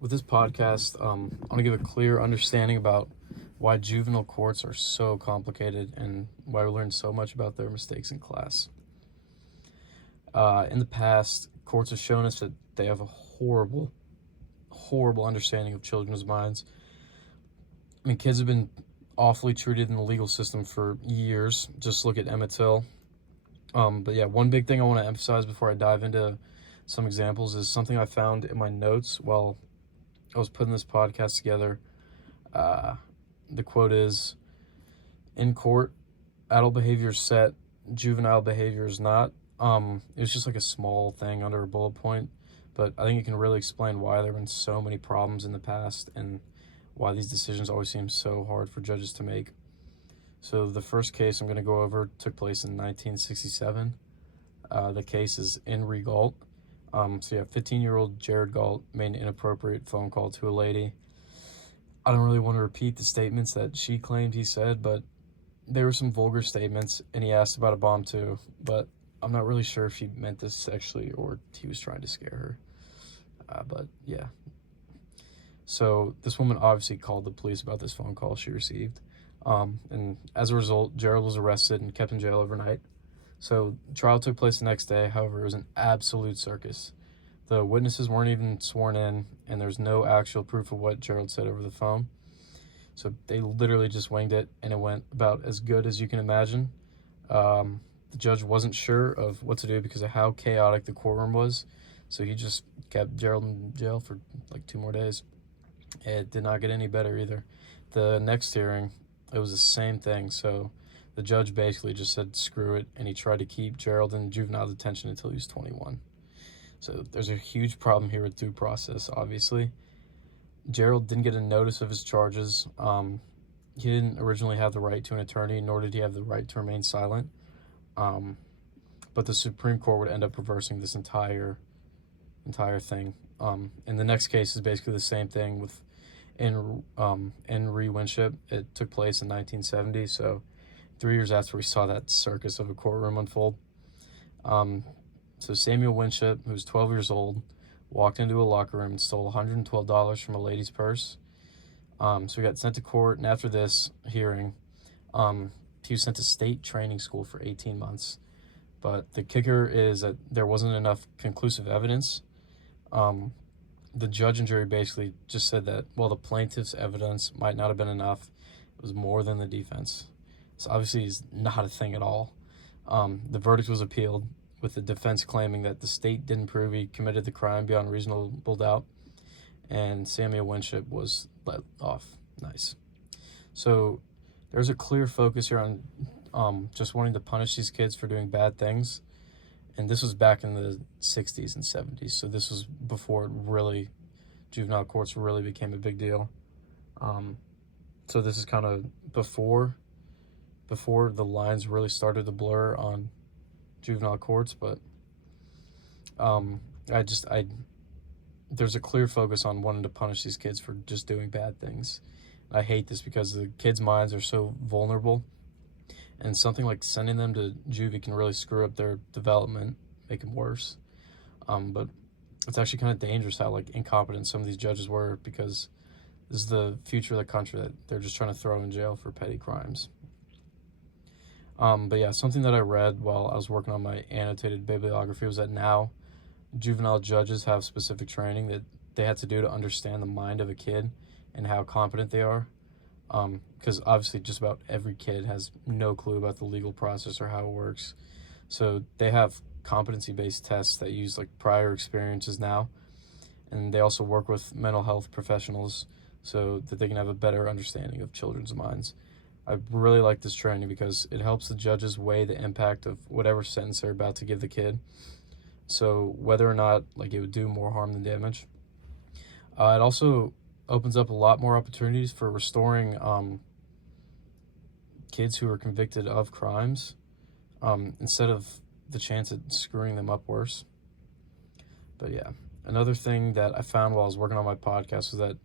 With this podcast, I want to give a clear understanding about why juvenile courts are so complicated and why we learn so much about their mistakes in class. In the past, courts have shown us that they have a horrible, horrible understanding of children's minds. I mean, kids have been awfully treated in the legal system for years. Just look at Emmett Till. But yeah, one big thing I want to emphasize before I dive into some examples is something I found in my notes while I was putting this podcast together. Uh, the quote is, "In court, adult behavior is set, juvenile behavior is not." It was just like a small thing under a bullet point, but I think it can really explain why there have been so many problems in the past and why these decisions always seem so hard for judges to make. So the first case I'm going to go over took place in 1967. The case is in Galt. 15-year-old Jared Galt made an inappropriate phone call to a lady. I don't really want to repeat the statements that she claimed he said, but there were some vulgar statements, and he asked about a bomb too, but I'm not really sure if he meant this sexually or he was trying to scare her. But yeah. So this woman obviously called the police about this phone call she received. And as a result, Gerald was arrested and kept in jail overnight. So trial took place the next day. However, it was an absolute circus. The witnesses weren't even sworn in, and there's no actual proof of what Gerald said over the phone. So they literally just winged it, and it went about as good as you can imagine. The judge wasn't sure of what to do because of how chaotic the courtroom was, so he just kept Gerald in jail for like 2 more days. It did not get any better either. The next hearing, it was the same thing. So the judge basically just said screw it, and he tried to keep Gerald in juvenile detention until he was 21. So there's a huge problem here with due process, obviously. Gerald didn't get a notice of his charges. He didn't originally have the right to an attorney, nor did he have the right to remain silent. But the Supreme Court would end up reversing this entire thing. And the next case is basically the same thing with Henry Winship. It took place in 1970, so 3 years after we saw that circus of a courtroom unfold. So Samuel Winship, who was 12 years old, walked into a locker room and stole $112 from a lady's purse. So he got sent to court, and after this hearing, he was sent to state training school for 18 months. But the kicker is that there wasn't enough conclusive evidence. The judge and jury basically just said that, well, the plaintiff's evidence might not have been enough. It was more than the defense. So obviously is not a thing at all. The verdict was appealed, with the defense claiming that the state didn't prove he committed the crime beyond reasonable doubt, and Samuel Winship was let off. Nice. So there's a clear focus here on just wanting to punish these kids for doing bad things. And this was back in the 60s and 70s, so this was before juvenile courts really became a big deal. So this is kind of before the lines really started to blur on juvenile courts, but there's a clear focus on wanting to punish these kids for just doing bad things. I hate this because the kids' minds are so vulnerable, and something like sending them to juvie can really screw up their development, make them worse. But it's actually kind of dangerous how incompetent some of these judges were, because this is the future of the country that they're just trying to throw in jail for petty crimes. But yeah, something that I read while I was working on my annotated bibliography was that now juvenile judges have specific training that they had to do to understand the mind of a kid and how competent they are. Because obviously just about every kid has no clue about the legal process or how it works. So they have competency-based tests that use prior experiences now. And they also work with mental health professionals so that they can have a better understanding of children's minds. I really like this training because it helps the judges weigh the impact of whatever sentence they're about to give the kid. So whether or not it would do more harm than damage. It also opens up a lot more opportunities for restoring kids who are convicted of crimes, instead of the chance of screwing them up worse. But yeah, another thing that I found while I was working on my podcast was that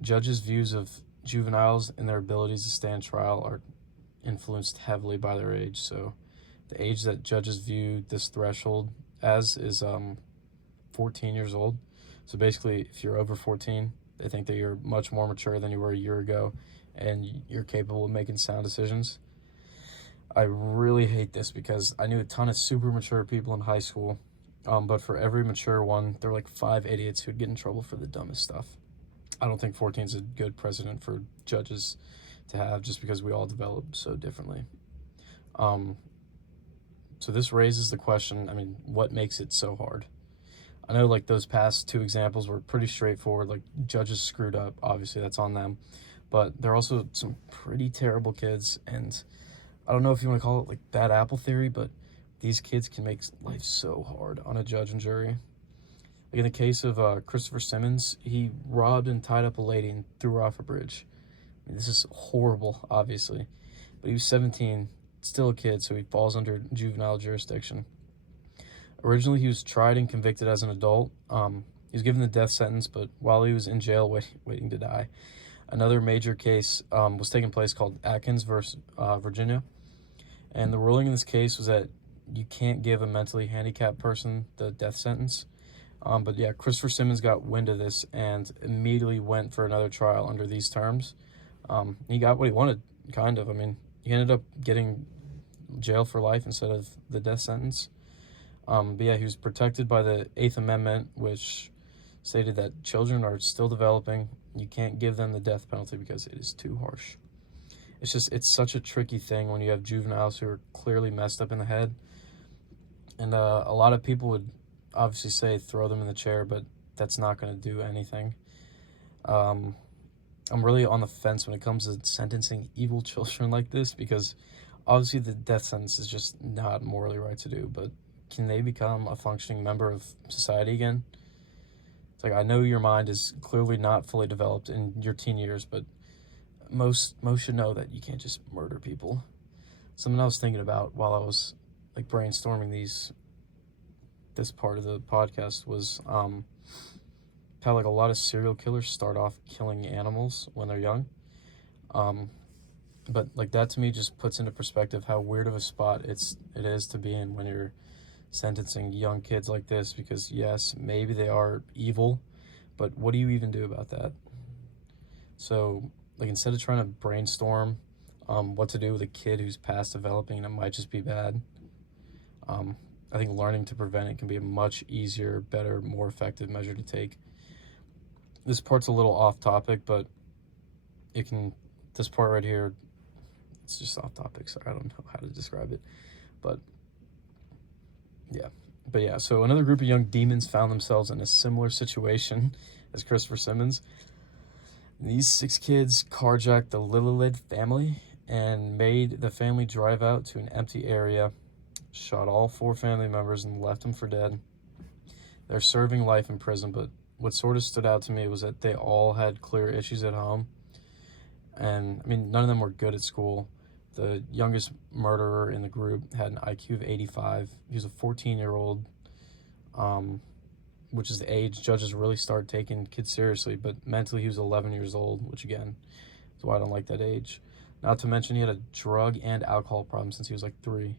judges' views of juveniles and their abilities to stand trial are influenced heavily by their age. So the age that judges view this threshold as is 14 years old. So basically, if you're over 14, they think that you're much more mature than you were a year ago and you're capable of making sound decisions. I really hate this because I knew a ton of super mature people in high school, but for every mature one, there were like 5 idiots who'd get in trouble for the dumbest stuff. I don't think 14 is a good precedent for judges to have just because we all develop so differently. Um, so this raises the question, I mean, what makes it so hard? I know like those past two examples were pretty straightforward, like judges screwed up, obviously that's on them, but there are also some pretty terrible kids, and I don't know if you want to call it like bad apple theory, but these kids can make life so hard on a judge and jury. Like in the case of Christopher Simmons, he robbed and tied up a lady and threw her off a bridge. I mean, this is horrible, obviously, but he was 17, still a kid, so he falls under juvenile jurisdiction. Originally, he was tried and convicted as an adult. He was given the death sentence, but while he was in jail waiting to die, another major case was taking place called Atkins versus Virginia. And the ruling in this case was that you can't give a mentally handicapped person the death sentence. But yeah, Christopher Simmons got wind of this and immediately went for another trial under these terms. He got what he wanted, kind of. I mean, he ended up getting jail for life instead of the death sentence. But yeah, he was protected by the Eighth Amendment, which stated that children are still developing. You can't give them the death penalty because it is too harsh. It's such a tricky thing when you have juveniles who are clearly messed up in the head. And a lot of people would obviously say throw them in the chair, but that's not going to do anything. I'm really on the fence when it comes to sentencing evil children like this, because obviously the death sentence is just not morally right to do, but can they become a functioning member of society again? It's like, I know your mind is clearly not fully developed in your teen years, but most should know that you can't just murder people. Something I was thinking about while I was like brainstorming this part of the podcast was how like a lot of serial killers start off killing animals when they're young. But like that to me just puts into perspective how weird of a spot it is to be in when you're sentencing young kids like this, because yes, maybe they are evil, but what do you even do about that? So like instead of trying to brainstorm what to do with a kid who's past developing and it might just be bad, I think learning to prevent it can be a much easier, better, more effective measure to take. This part's a little off topic, but this part right here, it's just off topic, so I don't know how to describe it, but yeah, so another group of young demons found themselves in a similar situation as Christopher Simmons. These 6 kids carjacked the Lillard family and made the family drive out to an empty area, shot all 4 family members, and left them for dead. They're serving life in prison, but what sort of stood out to me was that they all had clear issues at home. And, I mean, none of them were good at school. The youngest murderer in the group had an IQ of 85. He was a 14-year-old, which is the age judges really start taking kids seriously, but mentally he was 11 years old, which again is why I don't like that age. Not to mention he had a drug and alcohol problem since he was like 3.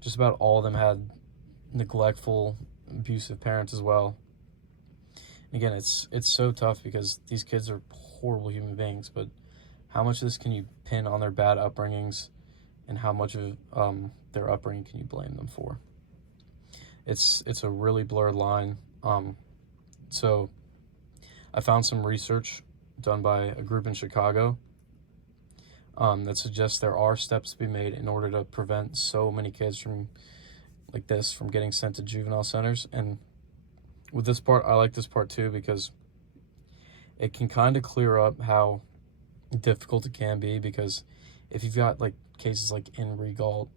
Just about all of them had neglectful, abusive parents as well. Again, it's so tough because these kids are horrible human beings, but how much of this can you pin on their bad upbringings, and how much of their upbringing can you blame them for? It's a really blurred line. So I found some research done by a group in Chicago that suggests there are steps to be made in order to prevent so many kids from getting sent to juvenile centers. And with this part, I like this part too, because it can kind of clear up how difficult it can be, because if you've got like cases like in Regal,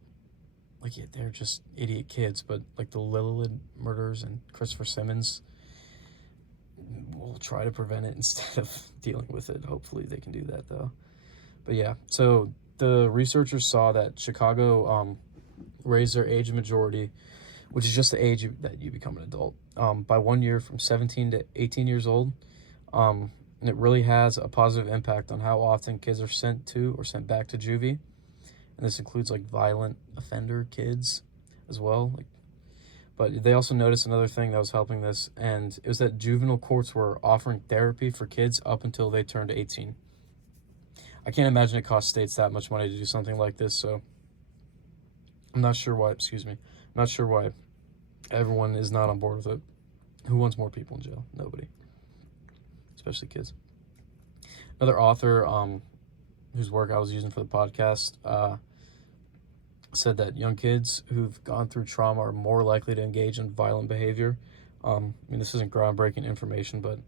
like yeah, they're just idiot kids, but like the Lillard murders and Christopher Simmons, we'll try to prevent it instead of dealing with it. Hopefully they can do that though. But yeah, so the researchers saw that Chicago raised their age of majority, which is just the age that you become an adult, by 1 year, from 17 to 18 years old. And it really has a positive impact on how often kids are sent to or sent back to juvie. And this includes like violent offender kids as well. Like But they also noticed another thing that was helping this, and it was that juvenile courts were offering therapy for kids up until they turned 18. I can't imagine it costs states that much money to do something like this, so I'm not sure why, excuse me, I'm not sure why everyone is not on board with it. Who wants more people in jail? Nobody, especially kids. Another author whose work I was using for the podcast said that young kids who've gone through trauma are more likely to engage in violent behavior. This isn't groundbreaking information, but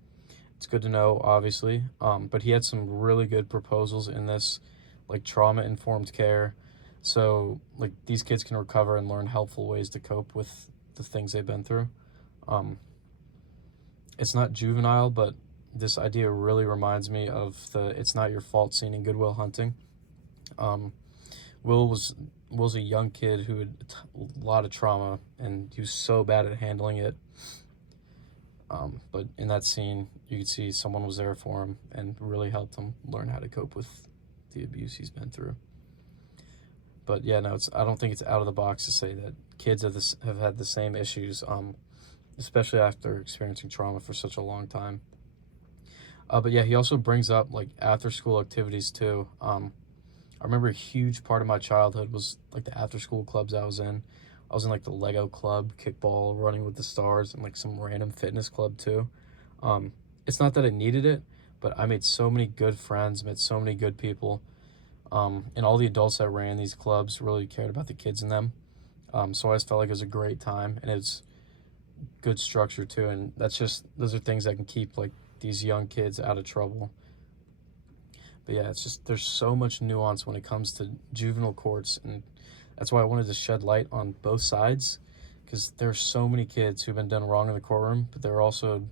it's good to know, obviously. But he had some really good proposals in this, like trauma-informed care. So, like, these kids can recover and learn helpful ways to cope with the things they've been through. It's not juvenile, but this idea really reminds me of the "it's not your fault" scene in Good Will Hunting. Um, Will was a young kid who had a lot of trauma, and he was so bad at handling it. But in that scene, you could see someone was there for him and really helped him learn how to cope with the abuse he's been through. But yeah, no, I don't think it's out of the box to say that kids have had the same issues, especially after experiencing trauma for such a long time. But yeah, he also brings up like after school activities too. I remember a huge part of my childhood was like the after school clubs I was in. I was in like the Lego club, kickball, running with the stars, and like some random fitness club too. It's not that I needed it, but I made so many good friends, met so many good people. And all the adults that ran these clubs really cared about the kids in them. So I always felt like it was a great time, and it's good structure too. And those are things that can keep like these young kids out of trouble. But yeah, it's just there's so much nuance when it comes to juvenile courts, and that's why I wanted to shed light on both sides, because there are so many kids who've been done wrong in the courtroom, but there are also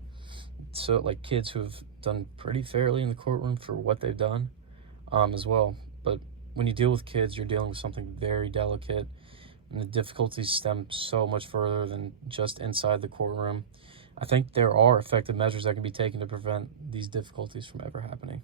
like kids who've done pretty fairly in the courtroom for what they've done, as well. But when you deal with kids, you're dealing with something very delicate, and the difficulties stem so much further than just inside the courtroom. I think there are effective measures that can be taken to prevent these difficulties from ever happening.